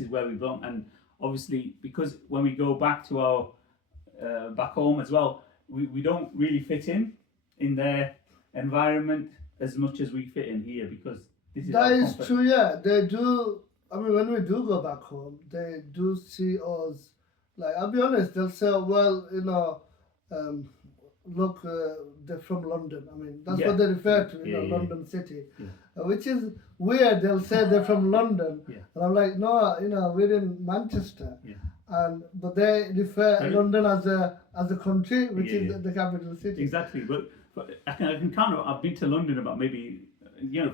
this is where we belong. And obviously, because when we go back to our back home as well, we don't really fit in their environment as much as we fit in here, because this is that is true. Yeah, they do. I mean, when we do go back home, they do see us. Like, I'll be honest, they'll say, well, look, they're from London. I mean, that's what they refer to, London City, which is weird. They'll say they're from London, and I'm like, no, we're in Manchester, but they refer London as a country, which is the capital city. Exactly, but I can count. I've been to London about maybe,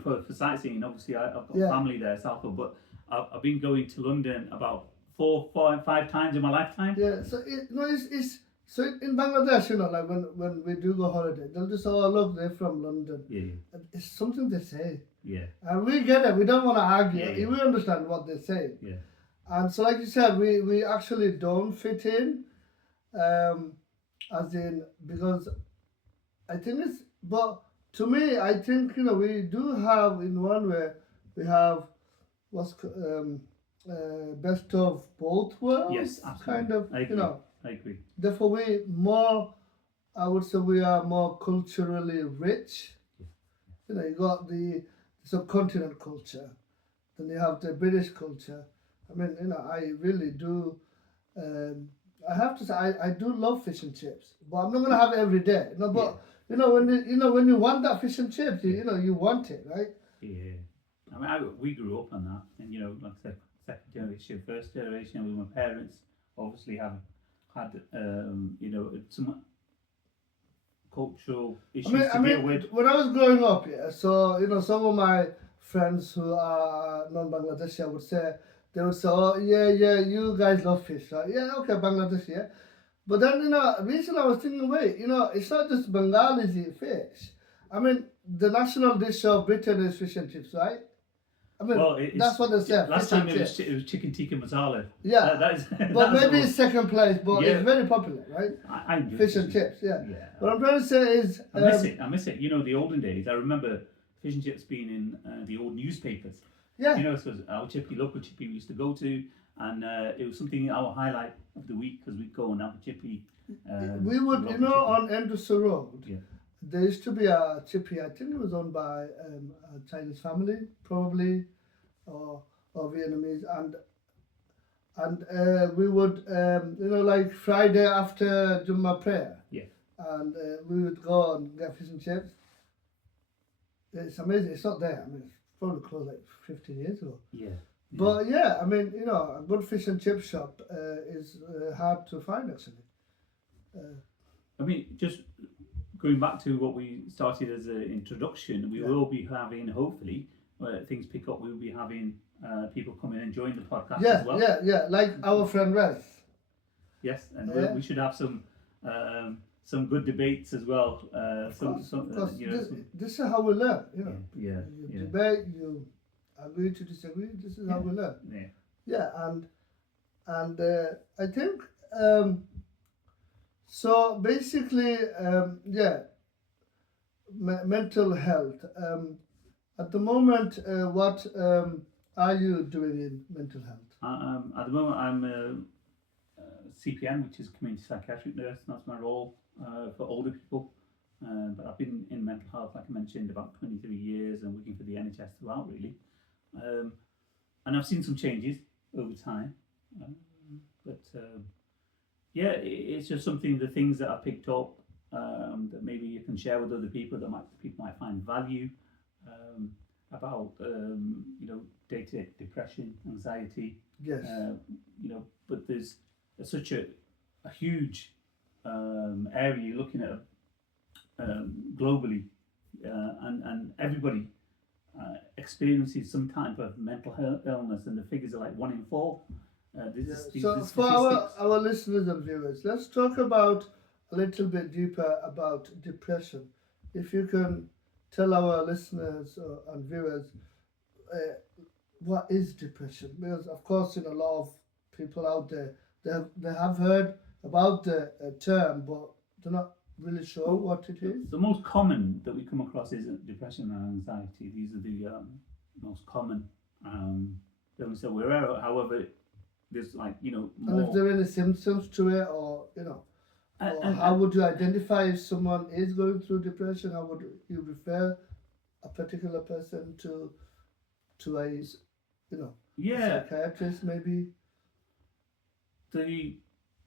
for sightseeing. Obviously, I've got family there, Southall, but I've been going to London about 4, 5 times in my lifetime. Yeah, so it's so in Bangladesh, like when we do go holiday, they'll just say, oh, look, they're from London. Yeah. It's something they say. Yeah. And we get it. We don't want to argue. We understand what they say. Yeah. And so, like you said, we actually don't fit in, as in, because I think it's, but to me, I think, we do have, in one way, we have what's best of both worlds. Yes, absolutely. Kind of, I agree. Therefore, I would say we are more culturally rich. You got the subcontinent culture, then you have the British culture. I mean, I really do. I have to say, I do love fish and chips, but I'm not gonna have it every day. But when you want that fish and chips, you want it, right? Yeah. I mean, we grew up on that, and like I said, second generation, first generation with my parents. Obviously, have had some cultural issues to deal with. When I was growing up, so some of my friends who are non-Bangladeshi, I would say, they would say, oh yeah, you guys love fish, right? Yeah, okay, Bangladesh, yeah. But then recently I was thinking, wait, it's not just Bengalis eat fish. I mean, the national dish of Britain is fish and chips, right? I mean, that's what they said. Last time it was chicken tikka masala. Yeah, but maybe it's second place, but it's very popular, right? I enjoy fish and chips. Yeah. What I'm trying to say is, I miss it. The olden days. I remember fish and chips being in the old newspapers. Yeah. So our local chippy we used to go to, and it was something our highlight of the week, because we'd go and have a chippy. We would, on Anderson Road. Yeah. There used to be a chippy, I think it was owned by a Chinese family, probably, or Vietnamese, and we would, like Friday after Jummah prayer, and we would go and get fish and chips. It's amazing. It's not there. I mean, it's probably closed like 15 years ago. Yeah. But I mean, a good fish and chip shop is hard to find, actually. I mean, just going back to what we started as an introduction, we will be having, hopefully, things pick up, we'll be having people come in and join the podcast as well. Yeah, like our friend Rez. Yes, and we should have some good debates as well. This is how we learn, You debate, you agree to disagree, this is how we learn. And I think, so basically, mental health. At the moment, what are you doing in mental health? At the moment, I'm a CPN, which is community psychiatric nurse. That's my role for older people. But I've been in mental health, like I mentioned, about 23 years, and working for the NHS throughout, really. And I've seen some changes over time. It's just something, the things that I picked up that maybe you can share with other people that people might find value about day-to-day depression, anxiety. Yes. But there's such a huge area you're looking at globally, and everybody experiences some type of mental illness, and the figures are like 1 in 4. So for our listeners and viewers, let's talk about a little bit deeper about depression. If you can tell our listeners and viewers what is depression, because of course, a lot of people out there, they have heard about the term, but they're not really sure what it is. The most common that we come across is depression and anxiety. These are the most common Then we say we're aware. However, there's like And more. if there are any symptoms to it, or And how would you identify if someone is going through depression? How would you refer a particular person to a yeah, psychiatrist maybe? the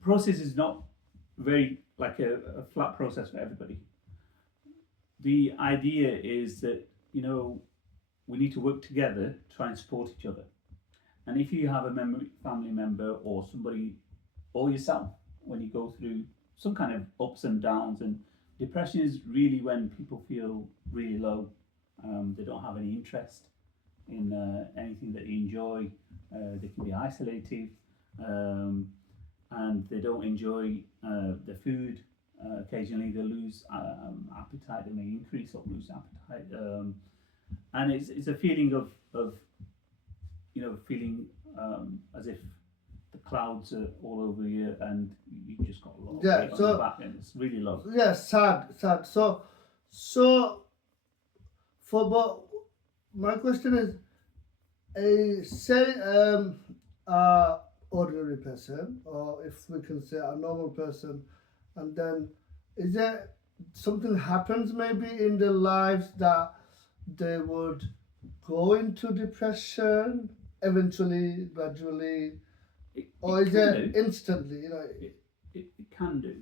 process is not very like a flat process for everybody. The idea is that we need to work together to try and support each other. And if you have a family member or somebody or yourself, when you go through some kind of ups and downs, and depression is really when people feel really low, they don't have any interest in anything that they enjoy, they can be isolated, and they don't enjoy the food. Occasionally they lose appetite, they may increase or lose appetite, and it's a feeling of feeling as if the clouds are all over you and you've just got a lot of weight on your back and it's really low. Yeah, sad. So but my question is, say ordinary person, or if we can say a normal person, and then is there something happens maybe in their lives that they would go into depression eventually, gradually, or is it instantly? It can do.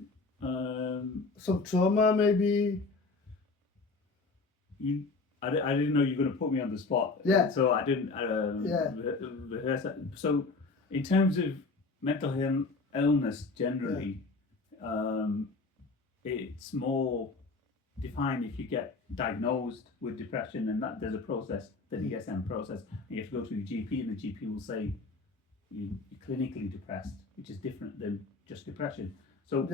Some trauma maybe. I didn't know you were going to put me on the spot. Yeah. So I didn't rehearse that. So in terms of mental illness generally, it's more defined if you get diagnosed with depression, and that there's a process, the DSM process. You have to go to your GP, and the GP will say you're clinically depressed, which is different than just depression. So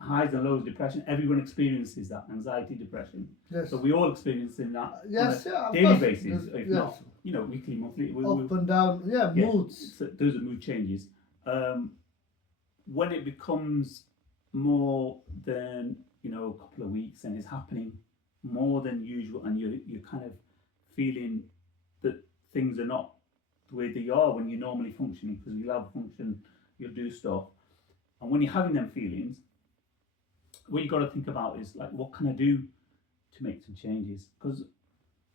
highs and lows of depression, everyone experiences that, anxiety, depression. Yes. So we all experience in that on a daily basis, if yes. not weekly, monthly. Up and down, moods. So those are mood changes. When it becomes more than a couple of weeks and it's happening more than usual, and you're kind of feeling that things are not the way they are when you're normally functioning, because you'll have function, you'll do stuff. And when you're having them feelings, what you've got to think about is like, what can I do to make some changes? Because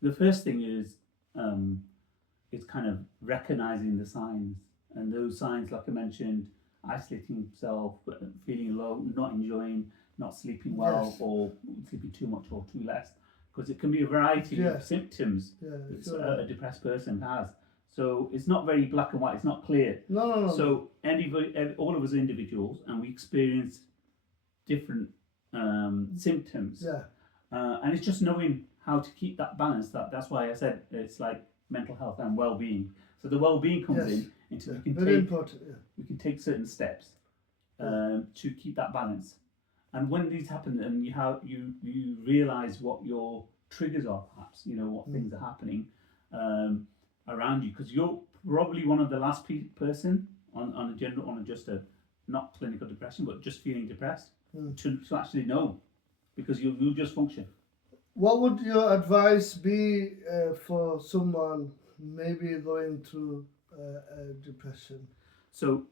the first thing is kind of recognizing the signs, and those signs, like I mentioned, isolating himself, feeling low, not enjoying, not sleeping well, or sleeping too much or too less, because it can be a variety of symptoms that a depressed person has. So it's not very black and white, it's not clear. No. So all of us are individuals, and we experience different symptoms. And it's just knowing how to keep that balance. That's why I said it's like mental health and well-being. So the well-being comes into we can take certain steps to keep that balance. And when these happen, and you realise what your triggers are, perhaps what things are happening around you, because you're probably one of the last person on just a not clinical depression, but just feeling depressed to actually know, because you'll just function. What would your advice be for someone maybe going through depression? So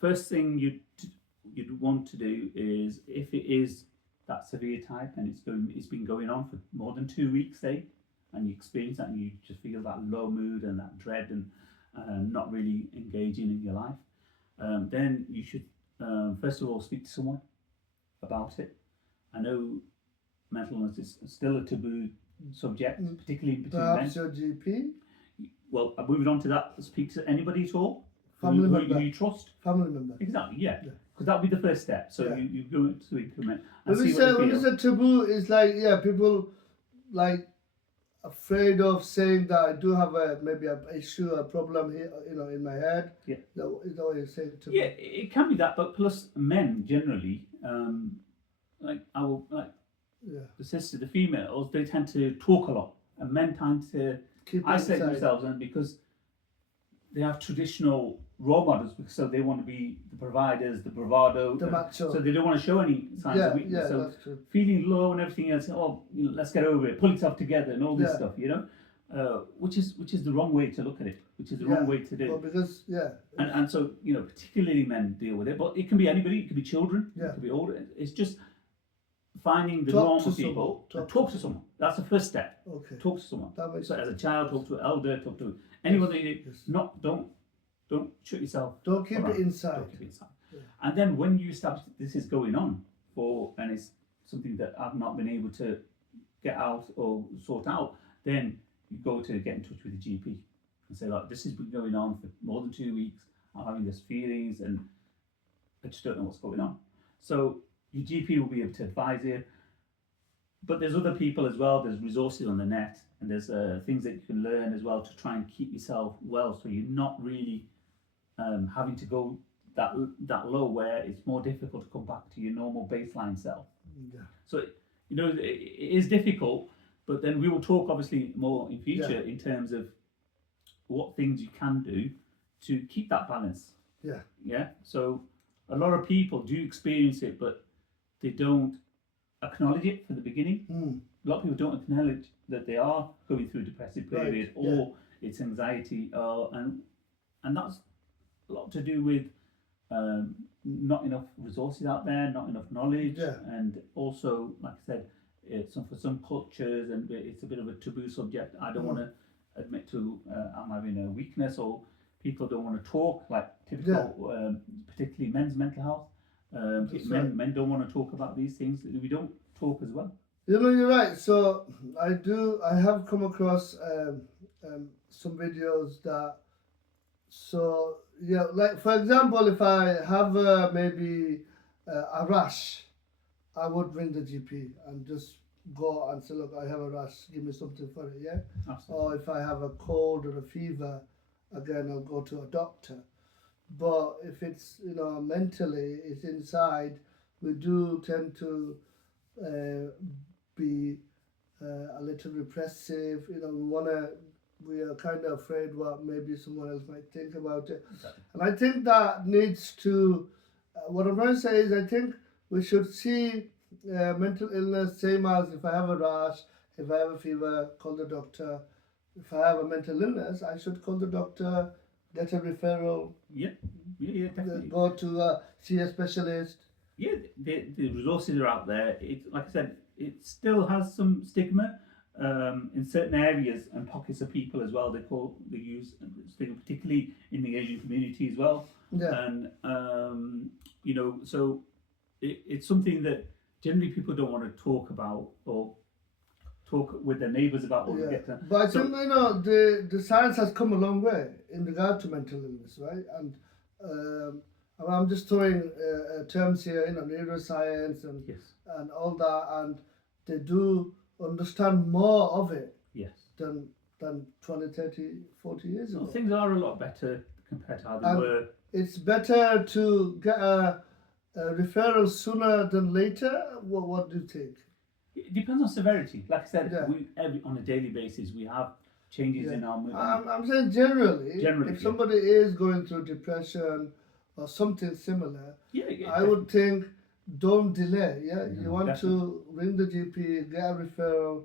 first thing you'd want to do is, if it is that severe type and it's been going on for more than 2 weeks, say, and you experience that and you just feel that low mood and that dread and not really engaging in your life, then you should first of all speak to someone about it. I know mental illness is still a taboo subject, particularly between perhaps men. your GP? Well, moving on to that, speak to anybody at all. Family member. Who you trust. Family member. Exactly, yeah. Because that would be the first step. So you go to implement. When it's a taboo, it's like, people like afraid of saying that I do have maybe an issue, a problem here, in my head. Yeah. Is that what you're saying? Taboo? Yeah, it can be that, but plus men generally, the sister, the females, they tend to talk a lot, and men tend to isolate themselves, and because they have traditional role models, so they want to be the providers, the bravado, the macho. so they don't want to show any signs of weakness. So that's true. feeling low and everything else, let's get over it, pull yourself together, and all this stuff, which is the wrong way to look at it, which is the wrong way to do. Well, because And so particularly men deal with it, but it can be anybody. It can be children. Yeah. It can be older. It's just finding the Talk normal to people someone. and talk to someone. That's the first step. Okay. Talk to someone. That makes So sense. as a child, talk to an elder, talk to anyone that you Yes. don't shut yourself. Don't keep around. it inside. Don't keep it inside. Yeah. And then when you establish that this is going on and it's something that I've not been able to get out or sort out, then you go to get in touch with the GP and say, like, this has been going on for more than 2 weeks. I'm having these feelings and I just don't know what's going on. So your GP will be able to advise you. But there's other people as well. There's resources on the net, and there's things that you can learn as well to try and keep yourself well, so you're not really having to go that low where it's more difficult to come back to your normal baseline self. Yeah. So it is difficult, but then we will talk obviously more in future in terms of what things you can do to keep that balance. Yeah. Yeah. So a lot of people do experience it, but they don't acknowledge it from the beginning. A lot of people don't acknowledge that they are going through a depressive period or it's anxiety, and that's a lot to do with not enough resources out there, not enough knowledge, and also, like I said, for some cultures, and it's a bit of a taboo subject. I don't want to admit to I'm having a weakness, or people don't want to talk, like typical, particularly men's mental health. Men don't want to talk about these things. We don't talk as well. You're right. So I have come across some videos that. So like for example, if I have maybe a rash, I would ring the GP and just go and say, look, I have a rash, give me something for it, yeah? Absolutely. Or if I have a cold or a fever, again, I'll go to a doctor. But if it's, mentally, it's inside, we do tend to be a little repressive, we are kind of afraid what maybe someone else might think about it. Exactly. And I think that needs to, what I'm trying to say is I think we should see mental illness same as if I have a rash, if I have a fever, call the doctor. If I have a mental illness, I should call the doctor, get a referral. Yeah, definitely. Go to see a specialist. Yeah, the resources are out there. Like I said, it still has some stigma in certain areas and pockets of people as well. They use stigma, particularly in the Asian community as well. Yeah. And so it's something that generally people don't want to talk about or talk with their neighbours about. But I think the science has come a long way in regard to mental illness, right? And I'm just throwing terms here, neuroscience and all that, and they do understand more of it than 20, 30, 40 years ago. Well, things are a lot better compared to how they were. It's better to get a referral sooner than later. What do you think? It depends on severity. Like I said, on a daily basis we have changes in our mood. I'm saying generally if somebody is going through depression or something similar, I would think don't delay. You want to ring the GP, get a referral,